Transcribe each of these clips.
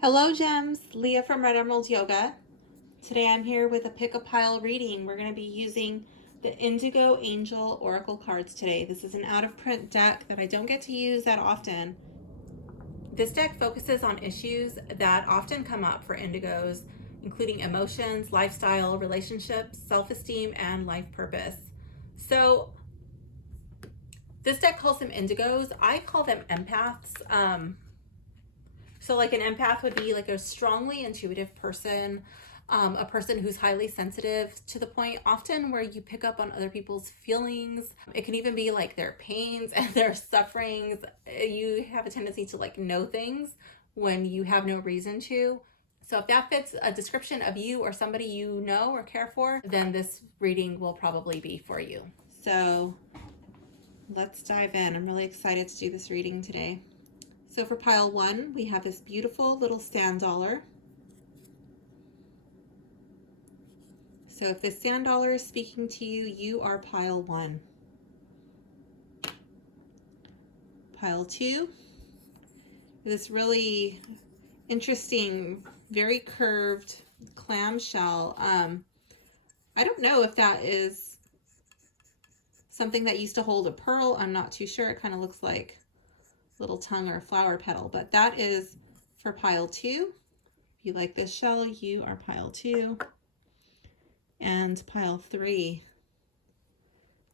Hello, Gems. Leah from Red Emerald Yoga. Today I'm here with a pick a pile reading. We're going to be using the Indigo Angel Oracle Cards today. This is an out of print deck that I don't get to use that often. This deck focuses on issues that often come up for Indigos, including emotions, lifestyle, relationships, self-esteem, and life purpose. So this deck calls them Indigos. I call them Empaths. So like an empath would be like a strongly intuitive person, a person who's highly sensitive to the point often where you pick up on other people's feelings. It can even be like their pains and their sufferings. You have a tendency to like know things when you have no reason to. So if that fits a description of you or somebody you know or care for, then this reading will probably be for you. So let's dive in. I'm really excited to do this reading today. So for pile one, we have this beautiful little sand dollar. So if this sand dollar is speaking to you, you are pile one. Pile two, this really interesting, very curved clamshell. I don't know if that is something that used to hold a pearl. I'm not too sure. It kind of looks like little tongue or flower petal, but that is for pile two. If you like this shell, you are pile two. And pile three,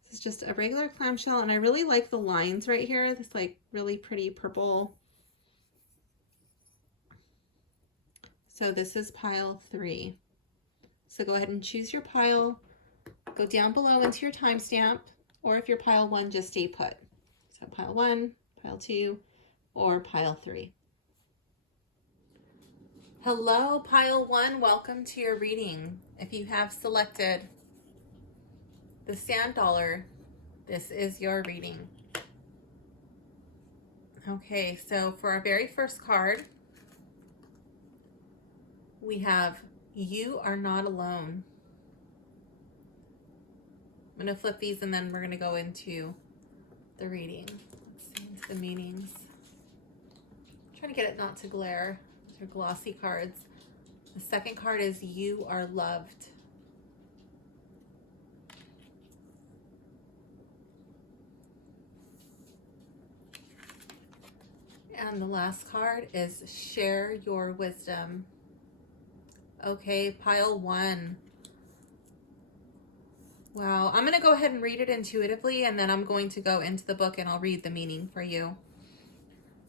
this is just a regular clamshell, and I really like the lines right here, this like really pretty purple. So this is pile three. So go ahead and choose your pile, go down below into your timestamp, or if you're pile one, just stay put. So pile one, pile two, or pile three. Hello, pile one. Welcome to your reading. If you have selected the sand dollar, this is your reading. Okay, so for our very first card, we have You Are Not Alone. I'm going to flip these and then we're going to go into the reading. Let's see, into the meanings. I'm trying to get it not to glare. These are glossy cards. The second card is You Are Loved. And the last card is Share Your Wisdom. Okay, pile one. Wow, I'm going to go ahead and read it intuitively, and then I'm going to go into the book and I'll read the meaning for you.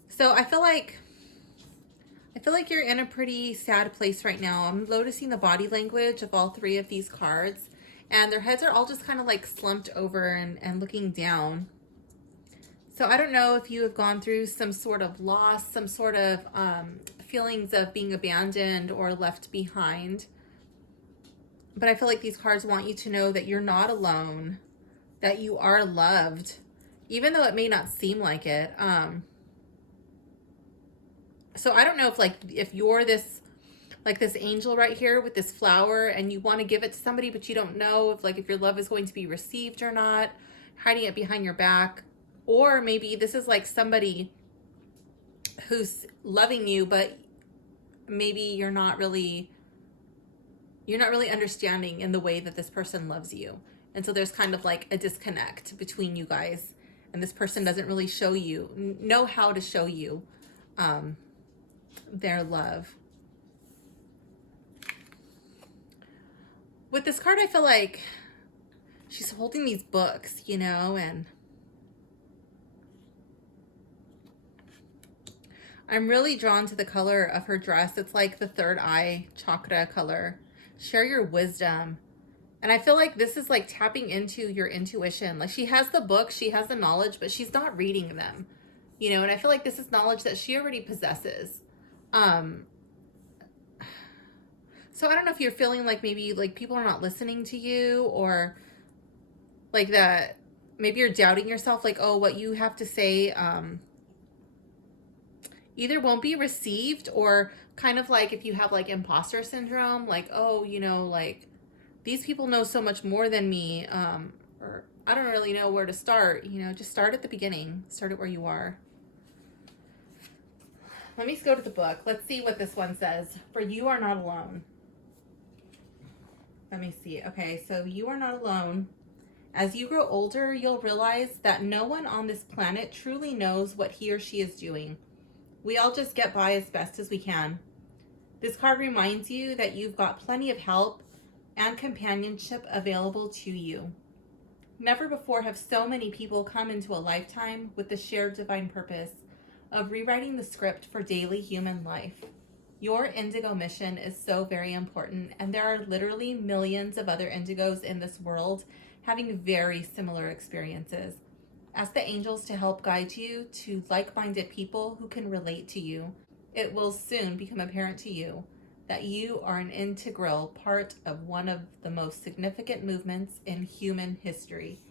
So I feel like you're in a pretty sad place right now. I'm noticing the body language of all three of these cards, and their heads are all just kind of like slumped over and looking down. So I don't know if you have gone through some sort of loss, some sort of feelings of being abandoned or left behind. But I feel like these cards want you to know that you're not alone, that you are loved, even though it may not seem like it. So I don't know if you're this angel right here with this flower and you want to give it to somebody, but you don't know if your love is going to be received or not, hiding it behind your back. Or maybe this is like somebody who's loving you, but maybe you're not really understanding in the way that this person loves you. And so there's kind of like a disconnect between you guys, and this person doesn't really know how to show you their love. With this card, I feel like she's holding these books, and I'm really drawn to the color of her dress. It's like the third eye chakra color. Share your wisdom. And I feel like this is like tapping into your intuition. Like she has the book, she has the knowledge, but she's not reading them, and I feel like this is knowledge that she already possesses. So I don't know if you're feeling like maybe like people are not listening to you, or like that maybe you're doubting yourself, like, oh, what you have to say either won't be received, or kind of like if you have like imposter syndrome, like, oh, like these people know so much more than me, or I don't really know where to start. Just start at the beginning, start at where you are. let me go to the book. Let's see what this one says. For you are not alone. Let me see. Okay, so you are not alone. As you grow older, you'll realize that no one on this planet truly knows what he or she is doing. We all just get by as best as we can. This card reminds you that you've got plenty of help and companionship available to you. Never before have so many people come into a lifetime with the shared divine purpose of rewriting the script for daily human life. Your indigo mission is so very important, and there are literally millions of other indigos in this world having very similar experiences. Ask the angels to help guide you to like-minded people who can relate to you. It will soon become apparent to you that you are an integral part of one of the most significant movements in human history.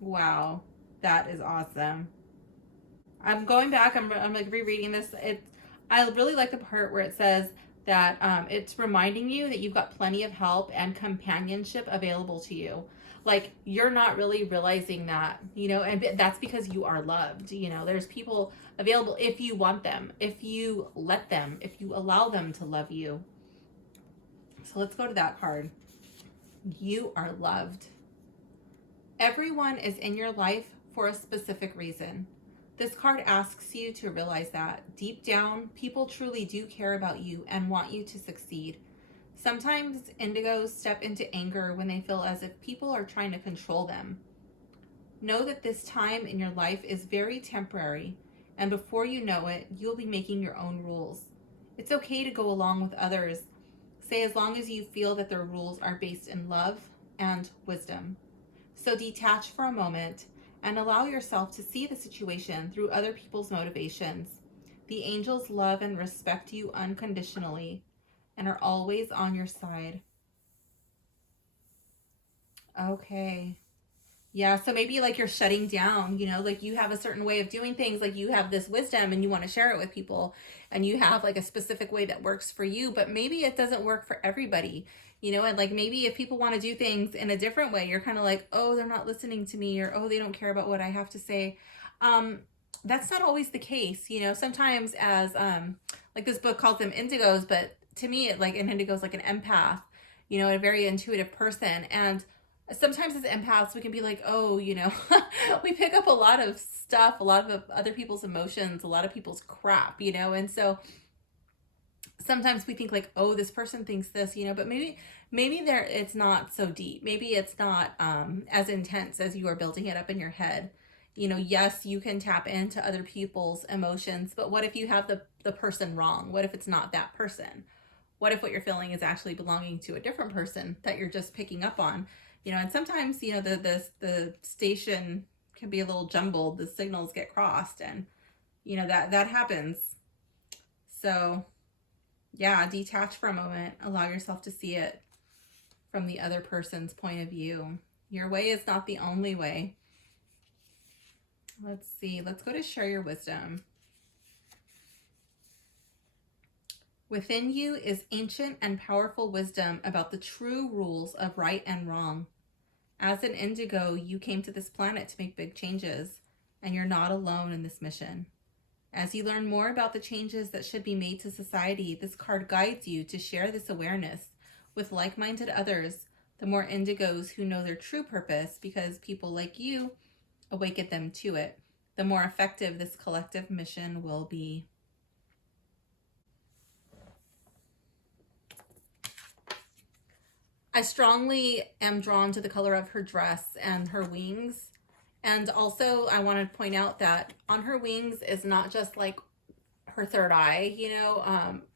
Wow, that is awesome. I'm going back, I'm like rereading this. I really like the part where it says that it's reminding you that you've got plenty of help and companionship available to you. Like, you're not really realizing that, and that's because you are loved. There's people available if you want them, if you let them, if you allow them to love you. So let's go to that card. You are loved. Everyone is in your life for a specific reason. This card asks you to realize that deep down, people truly do care about you and want you to succeed. Sometimes indigos step into anger when they feel as if people are trying to control them. Know that this time in your life is very temporary, and before you know it, you'll be making your own rules. It's okay to go along with others, say as long as you feel that their rules are based in love and wisdom. So detach for a moment and allow yourself to see the situation through other people's motivations. The angels love and respect you unconditionally and are always on your side. Okay. Yeah, so maybe like you're shutting down, like you have a certain way of doing things, like you have this wisdom and you want to share it with people, and you have like a specific way that works for you, but maybe it doesn't work for everybody, and like maybe if people want to do things in a different way, you're kind of like, oh, they're not listening to me, or oh, they don't care about what I have to say. That's not always the case, sometimes as like this book calls them indigos, but to me it like an indigo is like an empath, a very intuitive person. And sometimes as empaths, we can be like, oh, we pick up a lot of stuff, a lot of other people's emotions, a lot of people's crap, and so sometimes we think like, oh, this person thinks this, but maybe there it's not so deep. Maybe it's not as intense as you are building it up in your head. Yes, you can tap into other people's emotions, but what if you have the person wrong? What if it's not that person? What if what you're feeling is actually belonging to a different person that you're just picking up on? And sometimes, the station can be a little jumbled, the signals get crossed, and, that happens. So, yeah, detach for a moment, allow yourself to see it from the other person's point of view. Your way is not the only way. Let's see, let's go to share your wisdom. Within you is ancient and powerful wisdom about the true rules of right and wrong. As an indigo, you came to this planet to make big changes, and you're not alone in this mission. As you learn more about the changes that should be made to society, this card guides you to share this awareness with like-minded others, the more indigos who know their true purpose, because people like you awaken them to it, the more effective this collective mission will be. I strongly am drawn to the color of her dress and her wings. And also I want to point out that on her wings is not just like her third eye,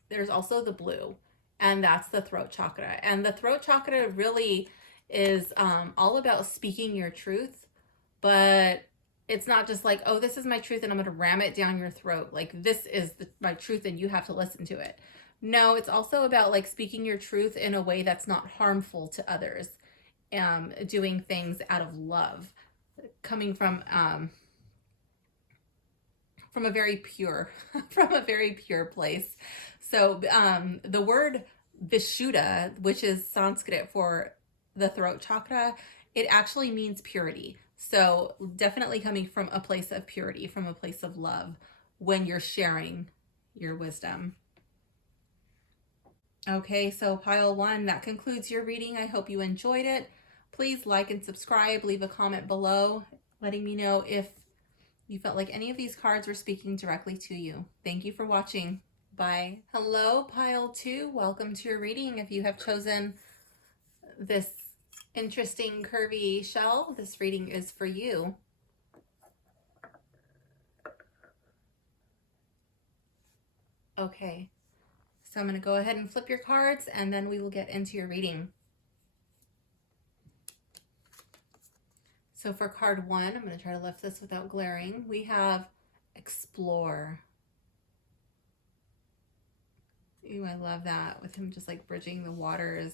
there's also the blue, and that's the throat chakra. And the throat chakra really is all about speaking your truth, but it's not just like, oh, this is my truth and I'm going to ram it down your throat. Like, this is my truth and you have to listen to it. No, it's also about like speaking your truth in a way that's not harmful to others, doing things out of love, coming from a very pure, from a very pure place. So the word Vishuddha, which is Sanskrit for the throat chakra, it actually means purity. So definitely coming from a place of purity, from a place of love when you're sharing your wisdom. Okay, so pile 1, that concludes your reading. I hope you enjoyed it. Please like and subscribe. Leave a comment below letting me know if you felt like any of these cards were speaking directly to you. Thank you for watching. Bye. Hello, pile 2. Welcome to your reading. If you have chosen this interesting curvy shell, this reading is for you. Okay, so I'm going to go ahead and flip your cards and then we will get into your reading. So for card 1, I'm going to try to lift this without glaring. We have explore. Ooh, I love that, with him just like bridging the waters.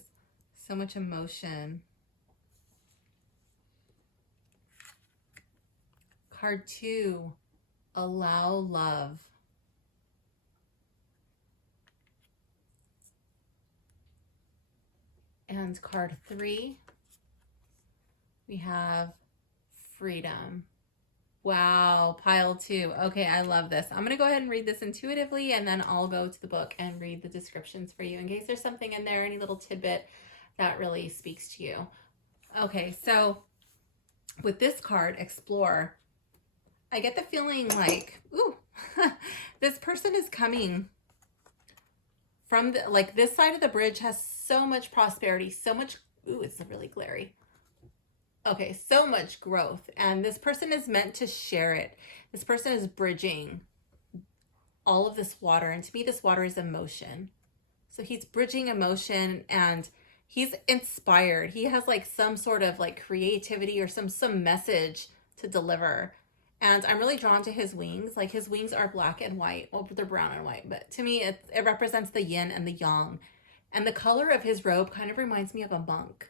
So much emotion. Card 2, allow love. And card 3, we have freedom. Wow, pile 2. Okay, I love this. I'm going to go ahead and read this intuitively, and then I'll go to the book and read the descriptions for you in case there's something in there, any little tidbit that really speaks to you. Okay, so with this card, explore, I get the feeling like, ooh, this person is coming from the, like this side of the bridge has so much prosperity, so much, ooh, it's really glary. Okay, so much growth, and this person is meant to share it. This person is bridging all of this water, and to me, this water is emotion. So he's bridging emotion, and he's inspired. He has like some sort of like creativity or some message to deliver. And I'm really drawn to his wings. Like his wings are black and white. Well, they're brown and white, but to me, it represents the yin and the yang. And the color of his robe kind of reminds me of a monk.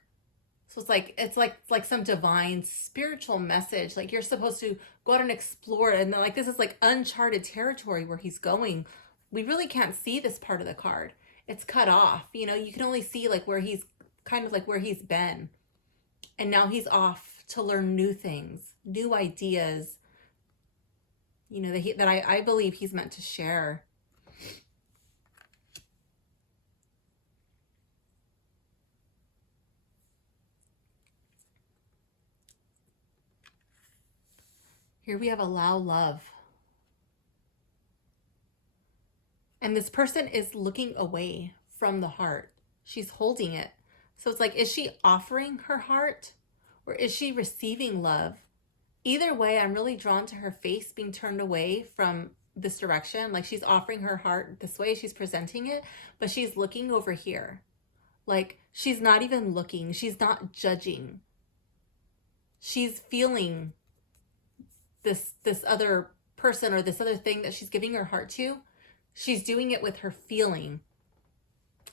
So it's like some divine spiritual message. Like you're supposed to go out and explore, and like this is like uncharted territory where he's going. We really can't see this part of the card. It's cut off. You know, you can only see like where he's kind of like where he's been. And now he's off to learn new things, new ideas, you know, that I believe he's meant to share. Here we have allow love. And this person is looking away from the heart. She's holding it. So it's like, is she offering her heart or is she receiving love? Either way, I'm really drawn to her face being turned away from this direction. Like she's offering her heart this way, she's presenting it, but she's looking over here. Like she's not even looking. She's not judging. She's feeling this other person or this other thing that she's giving her heart to. She's doing it with her feeling.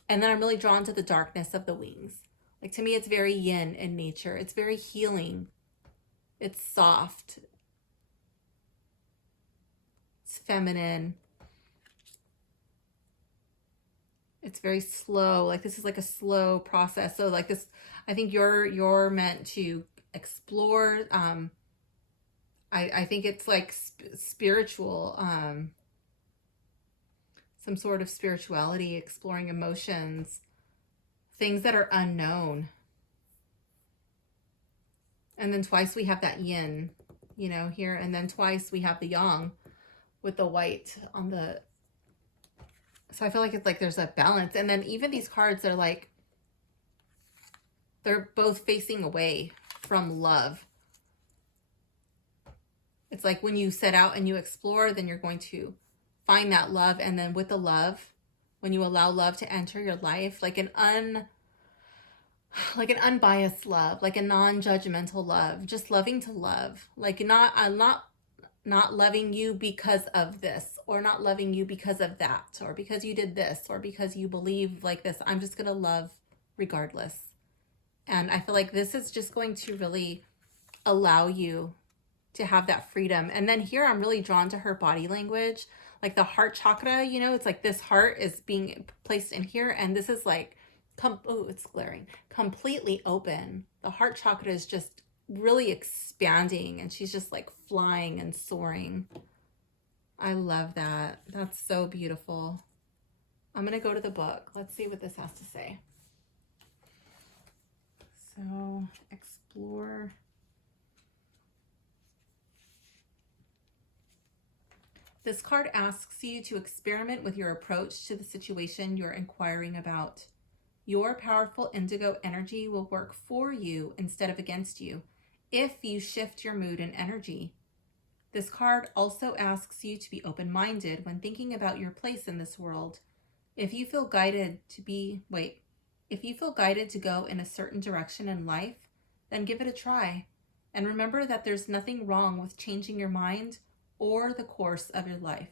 And then I'm really drawn to the darkness of the wings. Like to me, it's very yin in nature. It's very healing. It's soft. It's feminine. It's very slow. Like this is like a slow process. So like this, I think you're meant to explore. I think it's like spiritual, some sort of spirituality, exploring emotions, things that are unknown. And then twice we have that yin, you know, here. And then twice we have the yang with the white on the... So I feel like it's like there's a balance. And then even these cards are like, they're both facing away from love. It's like when you set out and you explore, then you're going to find that love. And then with the love, when you allow love to enter your life, like an unbiased love, like a non-judgmental love, just loving to love. Like not loving you because of this, or not loving you because of that, or because you did this, or because you believe like this. I'm just going to love regardless. And I feel like this is just going to really allow you to have that freedom. And then here I'm really drawn to her body language, like the heart chakra, you know, it's like this heart is being placed in here, and this is like, oh, it's glaring, completely open. The heart chakra is just really expanding, and she's just like flying and soaring. I love that. That's so beautiful. I'm going to go to the book. Let's see what this has to say. So, explore. This card asks you to experiment with your approach to the situation you're inquiring about. Your powerful indigo energy will work for you instead of against you if you shift your mood and energy. This card also asks you to be open-minded when thinking about your place in this world. If you feel guided to go in a certain direction in life, then give it a try. And remember that there's nothing wrong with changing your mind or the course of your life.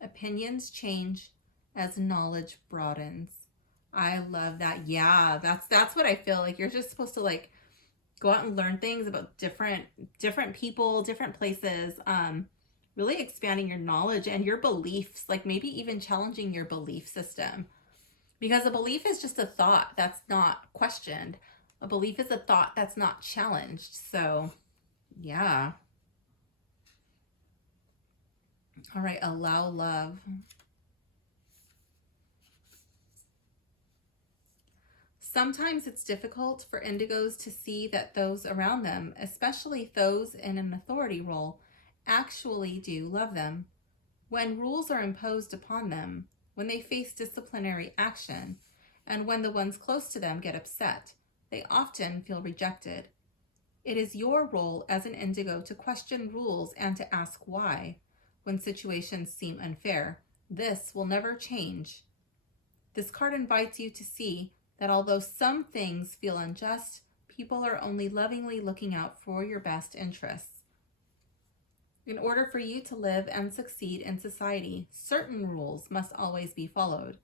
Opinions change as knowledge broadens. I love that. Yeah, that's what I feel like. You're just supposed to like go out and learn things about different people, different places, really expanding your knowledge and your beliefs, like maybe even challenging your belief system. Because a belief is just a thought that's not questioned. A belief is a thought that's not challenged. So, yeah. All right, allow love. Sometimes it's difficult for indigos to see that those around them, especially those in an authority role, actually do love them. When rules are imposed upon them, when they face disciplinary action, and when the ones close to them get upset, they often feel rejected. It is your role as an indigo to question rules and to ask why when situations seem unfair. This will never change. This card invites you to see that although some things feel unjust, people are only lovingly looking out for your best interests. In order for you to live and succeed in society, certain rules must always be followed.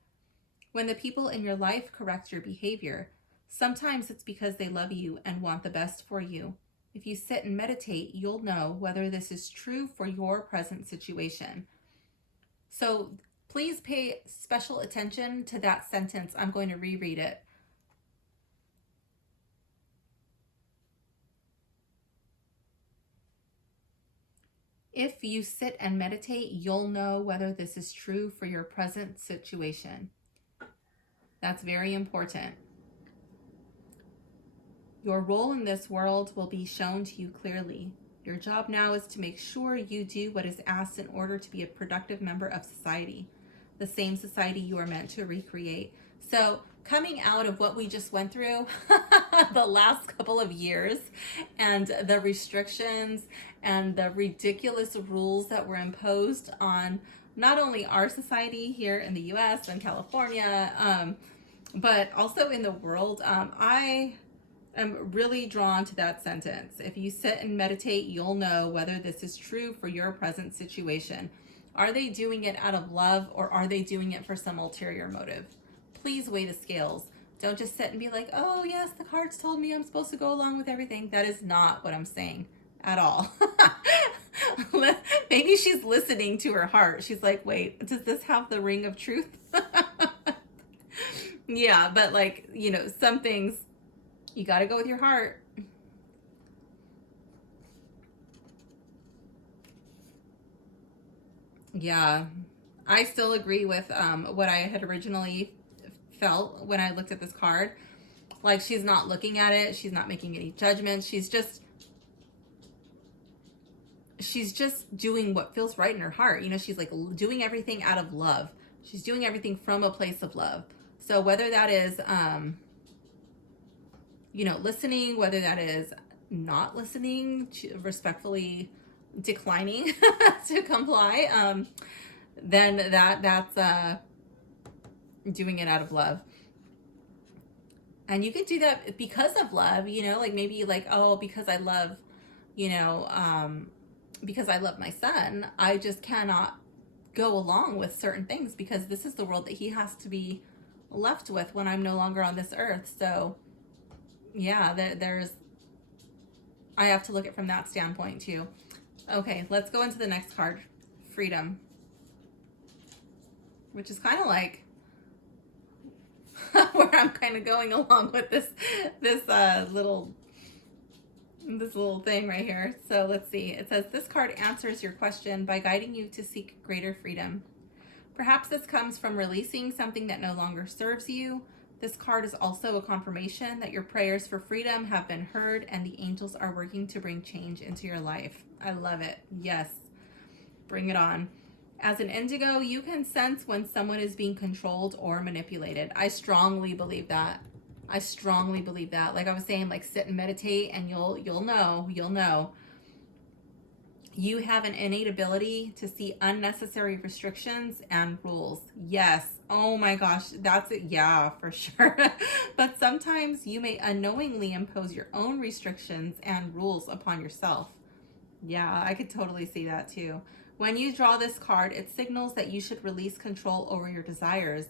When the people in your life correct your behavior, sometimes it's because they love you and want the best for you. If you sit and meditate, you'll know whether this is true for your present situation. So please pay special attention to that sentence. I'm going to reread it. If you sit and meditate, you'll know whether this is true for your present situation. That's very important. Your role in this world will be shown to you clearly. Your job now is to make sure you do what is asked in order to be a productive member of society, the same society you are meant to recreate. So coming out of what we just went through the last couple of years and the restrictions and the ridiculous rules that were imposed on not only our society here in the US and California, but also in the world, I'm really drawn to that sentence. If you sit and meditate, you'll know whether this is true for your present situation. Are they doing it out of love or are they doing it for some ulterior motive? Please weigh the scales. Don't just sit and be like, oh yes, the cards told me I'm supposed to go along with everything. That is not what I'm saying at all. Maybe she's listening to her heart. She's like, wait, does this have the ring of truth? Yeah, but like, some things you got to go with your heart. Yeah, I still agree with what I had originally felt when I looked at this card. Like, she's not looking at it. She's not making any judgments. She's just doing what feels right in her heart. She's like doing everything out of love. She's doing everything from a place of love. So whether that is, listening, whether that is not listening, respectfully declining to comply, then that's doing it out of love. And you could do that because of love, like maybe like, oh, because I love, because I love my son, I just cannot go along with certain things because this is the world that he has to be left with when I'm no longer on this earth. So yeah, I have to look at it from that standpoint too. Okay, let's go into the next card, freedom, which is kind of like where I'm kind of going along with this little this little thing right here. So let's see. It says, this card answers your question by guiding you to seek greater freedom. Perhaps this comes from releasing something that no longer serves you. This card is also a confirmation that your prayers for freedom have been heard and the angels are working to bring change into your life. I love it. Yes. Bring it on. As an indigo, you can sense when someone is being controlled or manipulated. I strongly believe that. I strongly believe that. Like I was saying, like sit and meditate and you'll know. You have an innate ability to see unnecessary restrictions and rules. Yes. Oh my gosh, that's it. Yeah, for sure. But sometimes you may unknowingly impose your own restrictions and rules upon yourself. Yeah, I could totally see that too. When you draw this card, it signals that you should release control over your desires.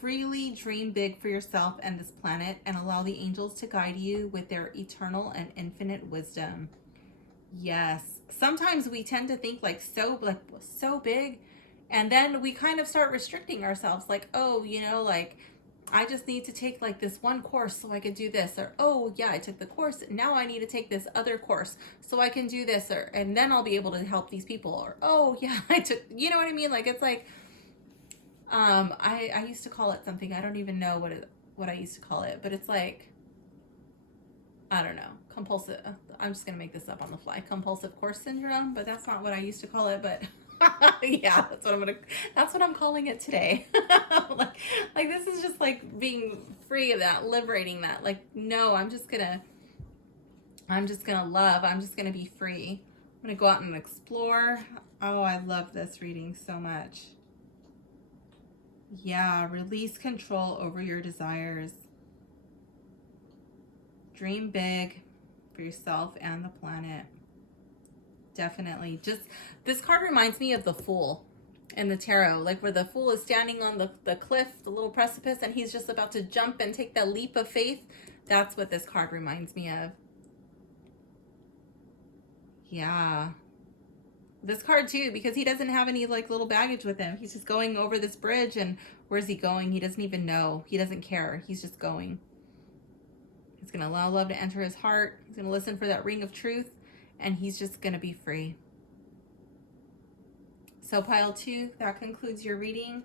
Freely dream big for yourself and this planet and allow the angels to guide you with their eternal and infinite wisdom. Yes. Sometimes we tend to think so big, and then we kind of start restricting ourselves, like, oh, like I just need to take like this one course so I can do this, or oh yeah, I took the course, now I need to take this other course so I can do this, or and then I'll be able to help these people, or oh yeah, I took, you know what I mean? Like it's like I used to call it something, I don't even know what I used to call it, but it's like, I don't know, compulsive, I'm just gonna make this up on the fly, compulsive course syndrome, but that's not what I used to call it, but yeah, that's what I'm calling it today. like this is just like being free of that, liberating that. Like, no, I'm just gonna love, I'm just gonna be free. I'm gonna go out and explore. Oh, I love this reading so much. Yeah, release control over your desires. Dream big for yourself and the planet. Definitely. Just this card reminds me of the Fool in the tarot, like where the Fool is standing on the cliff, the little precipice, and he's just about to jump and take that leap of faith. That's what this card reminds me of. Yeah. This card too, because he doesn't have any like little baggage with him. He's just going over this bridge, and where's he going? He doesn't even know. He doesn't care. He's just going. He's going to allow love to enter his heart. He's going to listen for that ring of truth, and he's just going to be free. So pile 2, that concludes your reading.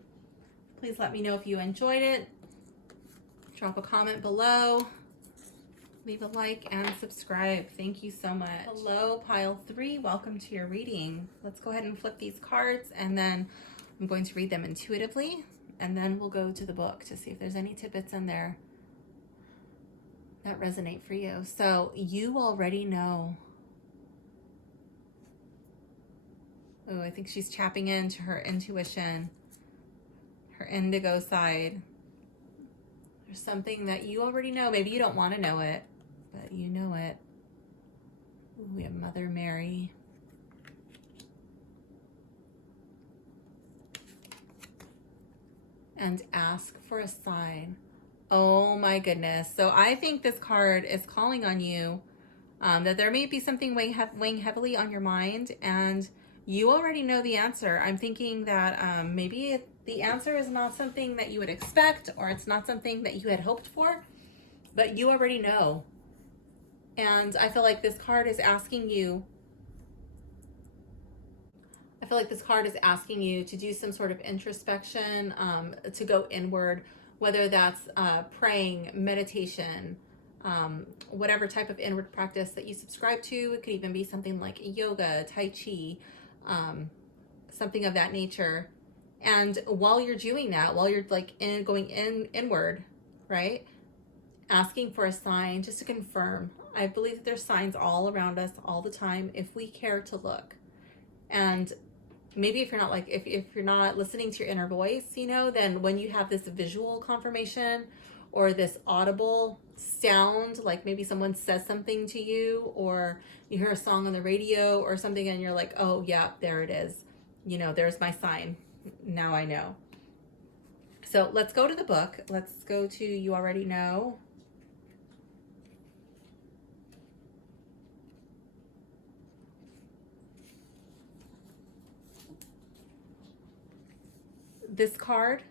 Please let me know if you enjoyed it. Drop a comment below. Leave a like and subscribe. Thank you so much. Hello, pile 3. Welcome to your reading. Let's go ahead and flip these cards, and then I'm going to read them intuitively, and then we'll go to the book to see if there's any tidbits in there that resonate for you. So you already know. Oh, I think she's tapping into her intuition, her indigo side. There's something that you already know. Maybe you don't want to know it, but you know it. Ooh, we have Mother Mary. And ask for a sign. Oh my goodness. So I think this card is calling on you, that there may be something weighing heavily on your mind, and you already know the answer. I'm thinking that maybe the answer is not something that you would expect, or it's not something that you had hoped for, but you already know. And I feel like this card is asking you, to do some sort of introspection, to go inward, whether that's praying, meditation, whatever type of inward practice that you subscribe to. It could even be something like yoga, tai chi, something of that nature. And while you're doing that, while you're like going inward, right, asking for a sign just to confirm. I believe that there's signs all around us all the time if we care to look. And maybe if you're not listening to your inner voice, then when you have this visual confirmation or this audible sound, like maybe someone says something to you, or you hear a song on the radio or something, and you're like, oh yeah, there it is. There's my sign. Now I know. So let's go to the book. Let's go to You Already Know. This card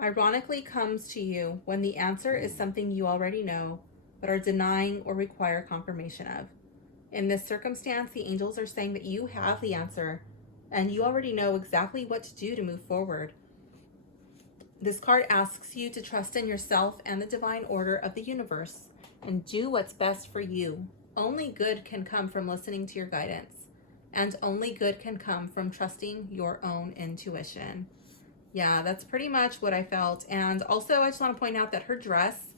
ironically comes to you when the answer is something you already know, but are denying or require confirmation of. In this circumstance, the angels are saying that you have the answer and you already know exactly what to do to move forward. This card asks you to trust in yourself and the divine order of the universe and do what's best for you. Only good can come from listening to your guidance, and only good can come from trusting your own intuition. Yeah, that's pretty much what I felt. And also, I just want to point out that her dress,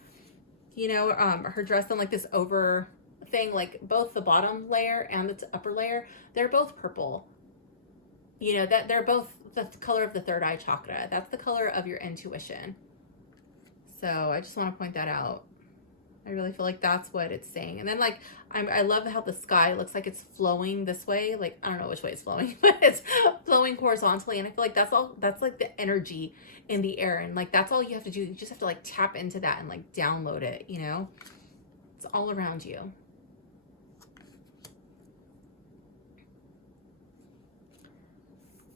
her dress and like this over thing, like both the bottom layer and the upper layer, they're both purple. That they're both the color of the third eye chakra. That's the color of your intuition. So I just want to point that out. I really feel like that's what it's saying. And then like I love how the sky looks like it's flowing this way. Like I don't know which way it's flowing, but it's flowing horizontally. And I feel like that's like the energy in the air. And like that's all you have to do. You just have to like tap into that and like download it, It's all around you.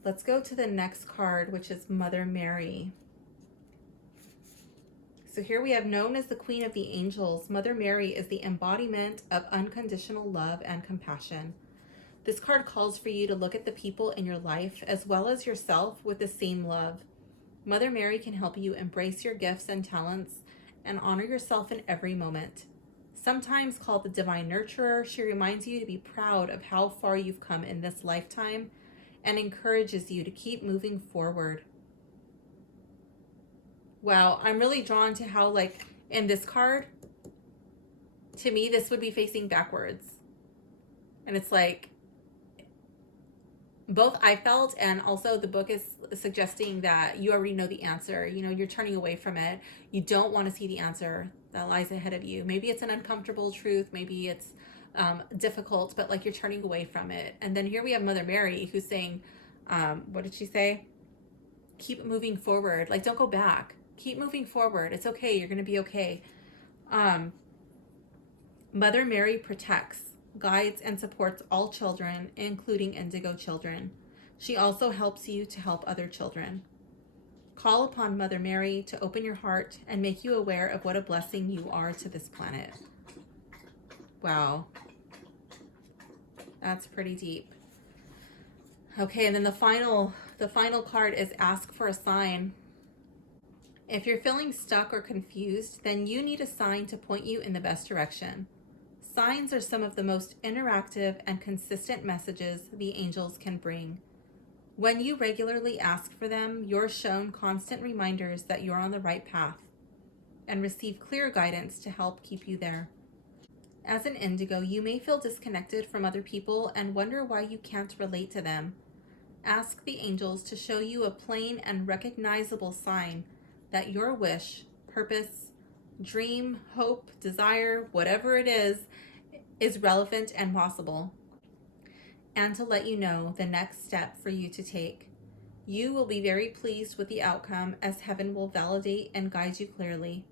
Let's go to the next card, which is Mother Mary. So here we have, known as the Queen of the Angels, Mother Mary is the embodiment of unconditional love and compassion. This card calls for you to look at the people in your life as well as yourself with the same love. Mother Mary can help you embrace your gifts and talents and honor yourself in every moment. Sometimes called the divine nurturer, she reminds you to be proud of how far you've come in this lifetime and encourages you to keep moving forward. Wow, I'm really drawn to how, like, in this card, to me, this would be facing backwards. And it's like, both I felt and also the book is suggesting that you already know the answer. You're turning away from it. You don't want to see the answer that lies ahead of you. Maybe it's an uncomfortable truth. Maybe it's difficult, but like you're turning away from it. And then here we have Mother Mary who's saying, what did she say? Keep moving forward. Like, don't go back. Keep moving forward. It's okay. You're going to be okay. Mother Mary protects, guides, and supports all children, including Indigo children. She also helps you to help other children. Call upon Mother Mary to open your heart and make you aware of what a blessing you are to this planet. Wow. That's pretty deep. Okay, and then the final card is ask for a sign. If you're feeling stuck or confused, then you need a sign to point you in the best direction. Signs are some of the most interactive and consistent messages the angels can bring. When you regularly ask for them, you're shown constant reminders that you're on the right path and receive clear guidance to help keep you there. As an Indigo, you may feel disconnected from other people and wonder why you can't relate to them. Ask the angels to show you a plain and recognizable sign that your wish, purpose, dream, hope, desire, whatever it is relevant and possible, and to let you know the next step for you to take. You will be very pleased with the outcome, as heaven will validate and guide you clearly.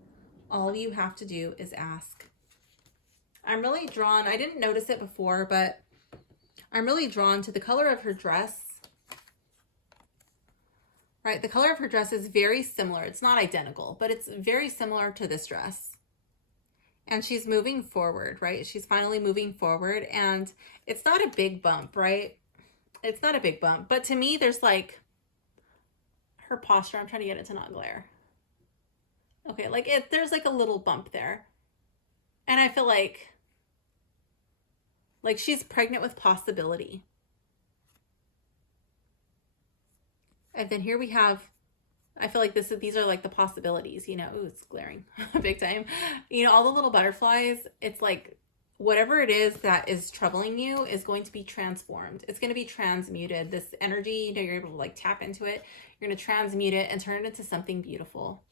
All you have to do is ask. I'm really drawn, I didn't notice it before, but I'm really drawn to the color of her dress. Right, the color of her dress is very similar. It's not identical, but it's very similar to this dress. And she's moving forward, right? She's finally moving forward, and it's not a big bump, right? It's not a big bump, but to me, there's like her posture. I'm trying to get it to not glare. Okay, there's like a little bump there. And I feel like she's pregnant with possibility. And then here we have, I feel like these are like the possibilities, ooh, it's glaring big time. All the little butterflies, it's like whatever it is that is troubling you is going to be transformed. It's going to be transmuted. This energy, you're able to like tap into it. You're going to transmute it and turn it into something beautiful.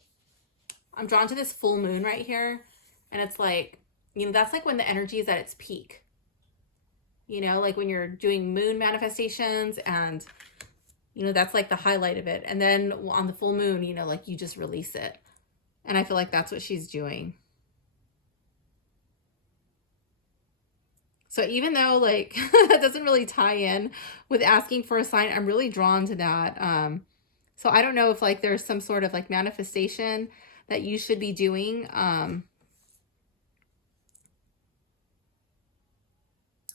I'm drawn to this full moon right here. And it's like, that's like when the energy is at its peak. Like when you're doing moon manifestations and that's like the highlight of it. And then on the full moon, like you just release it. And I feel like that's what she's doing. So even though like that doesn't really tie in with asking for a sign, I'm really drawn to that. So I don't know if like there's some sort of like manifestation that you should be doing.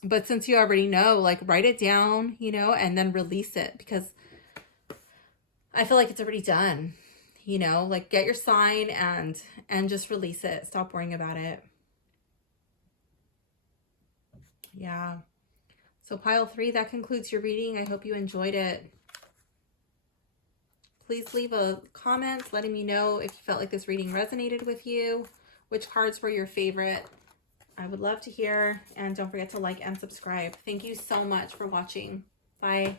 But since you already know, like write it down, you know, and then release it, because I feel like it's already done, you know, like get your sign and just release it. Stop worrying about it. Yeah. So pile 3, that concludes your reading. I hope you enjoyed it. Please leave a comment letting me know if you felt like this reading resonated with you, which cards were your favorite. I would love to hear, and don't forget to like and subscribe. Thank you so much for watching. Bye.